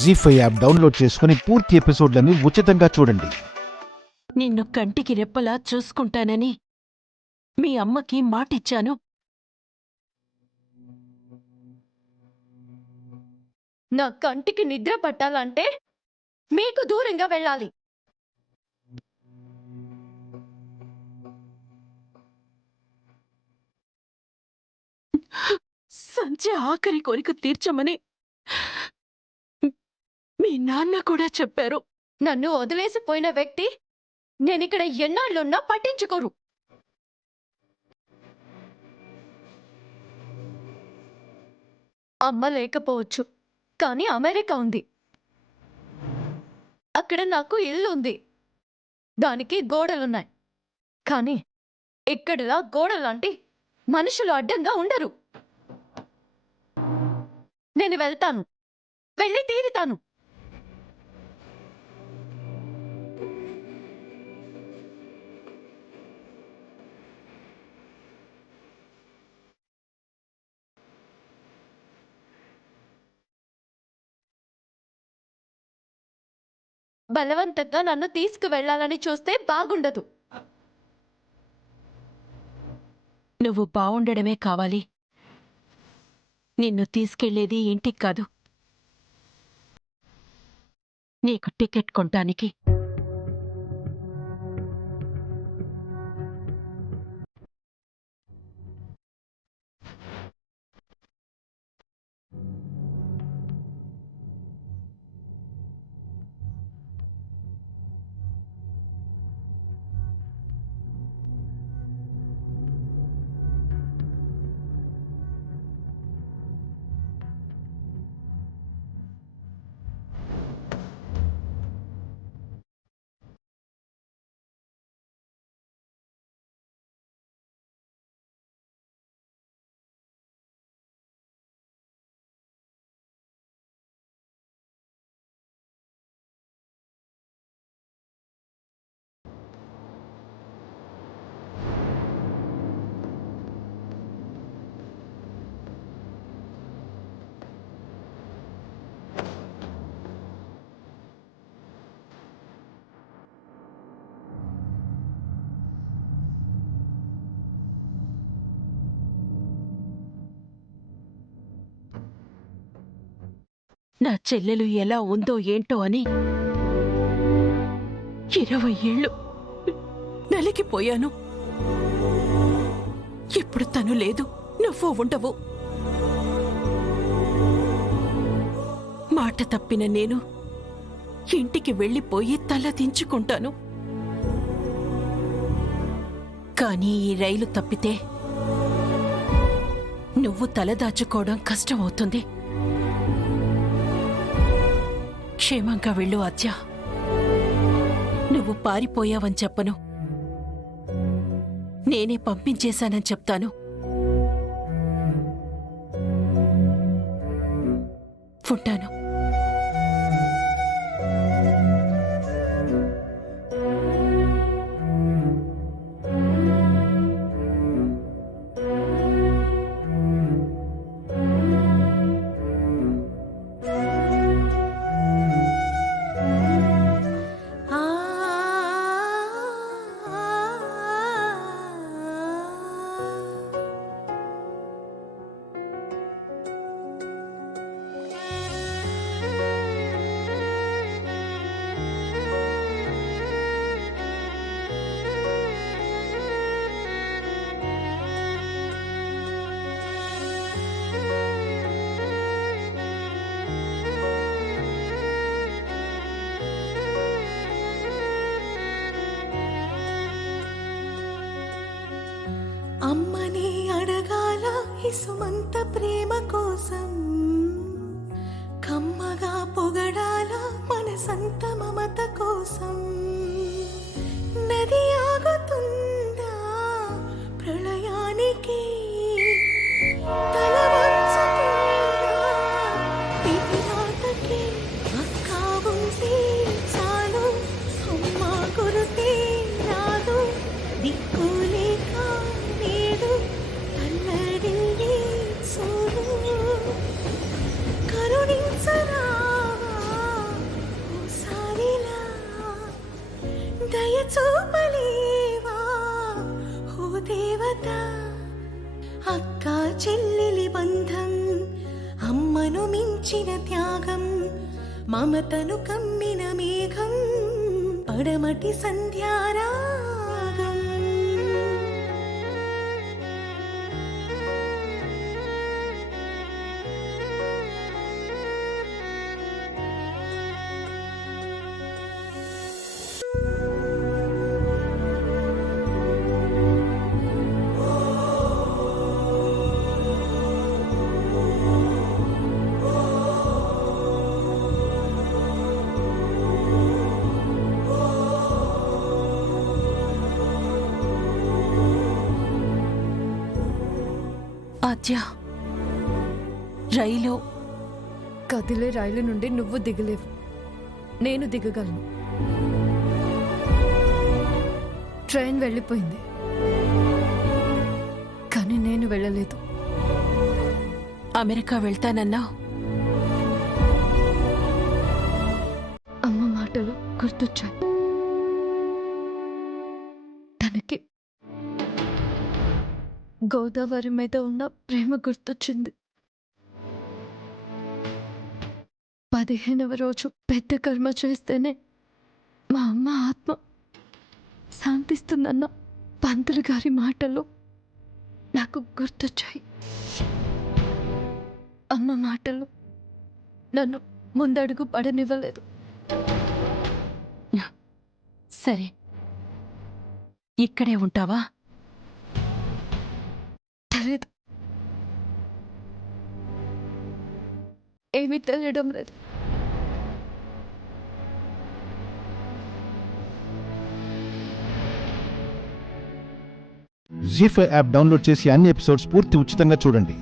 జీ5 app download చేసుకుని పూర్తి ఎపిసోడ్లను ఉచితంగా చూడండి. నిన్ను కంటికి రెప్పలా చూసుకుంటానని మీ అమ్మకి మాటిచ్చాను. నా కంటికి నిద్ర పట్టాలంటే మీకు దూరంగా వెళ్ళాలి. సంజయ్ ఆఖరి కోరిక తీర్చమని మీ నాన్న కూడా చెప్పారు. నన్ను వదిలేసిపోయిన వ్యక్తి నేనిక్కడ ఎన్నాళ్ళున్నా పట్టించుకోరు. అమ్మ లేకపోవచ్చు, కానీ అమెరికా ఉంది. అక్కడ నాకు ఇల్లు ఉంది, దానికి గోడలున్నాయి. కానీ ఇక్కడలా గోడలాంటి మనుషులు అడ్డంగా ఉండరు. నేను వెళ్తాను, వెళ్ళి తీరుతాను. బలవంతంగా నన్ను తీసుకువెళ్లాలని చూస్తే బాగుండదు. నువ్వు బావుండడమే కావాలి. నిన్ను తీసుకెళ్లేది ఇంటికి కాదు, నీకు టికెట్ కొనటానికి. నా చెల్లెలు ఎలా ఉందో ఏంటో అని 20 ఏళ్ళు నలిగిపోయాను. ఇప్పుడు తను లేదు, నువ్వు ఉండవు. మాట తప్పిన నేను ఇంటికి వెళ్ళిపోయి తల దించుకుంటాను. కానీ ఈ రైలు తప్పితే నువ్వు తలదాచుకోవడం కష్టమవుతుంది. క్షేమంగా వెళ్ళు ఆద్య. నువ్వు పారిపోయావని చెప్పను, నేనే పంపించేశానని చెప్తాను. ఉంటాను. అమ్మని అడగాల ఇసుమంత ప్రేమ కోసం, కమ్మగా పొగడాల మనసంత మమత కోసం. నది ఆగుతుందా ప్రళయానికి, తల వంచుతుందా పిపిరాతకి. అక్క ఉంటే చాలు, అమ్మ గురుతే రాదు. దిక్కులేక నేడు అల్లడిల్లి చూడు, కరుణించరావా చూపలేవా ఓ దేవత అక్క చెల్లెలి బంధం అమ్మను మించిన త్యాగం మమతను కమ్మిన మేఘం పడమటి సంధ్యారాగం ఆద్య, రైలు కదిలే రైలు నుండి నువ్వు దిగలేవు, నేను దిగగలను. ట్రైన్ వెళ్ళిపోయింది, కానీ నేను వెళ్ళలేదు. అమెరికా వెళ్తానన్నావు. అమ్మ మాటలు గుర్తొచ్చాయి. తనకి గోదావరి మీద ఉన్న ప్రేమ గుర్తొచ్చింది. 15వ రోజు పెద్ద కర్మ చేస్తేనే మా అమ్మ ఆత్మ శాంతిస్తుందన్న పంతులు గారి మాటలు నాకు గుర్తొచ్చాయి. అమ్మ మాటలు నన్ను ముందడుగు పడనివ్వలేదు. సరే, ఇక్కడే ఉంటావా? తెలియదు, ఏమీ తెలియడం లేదు. జీ5 యాప్ డౌన్లోడ్ చేసి అన్ని ఎపిసోడ్స్ పూర్తి ఉచితంగా చూడండి.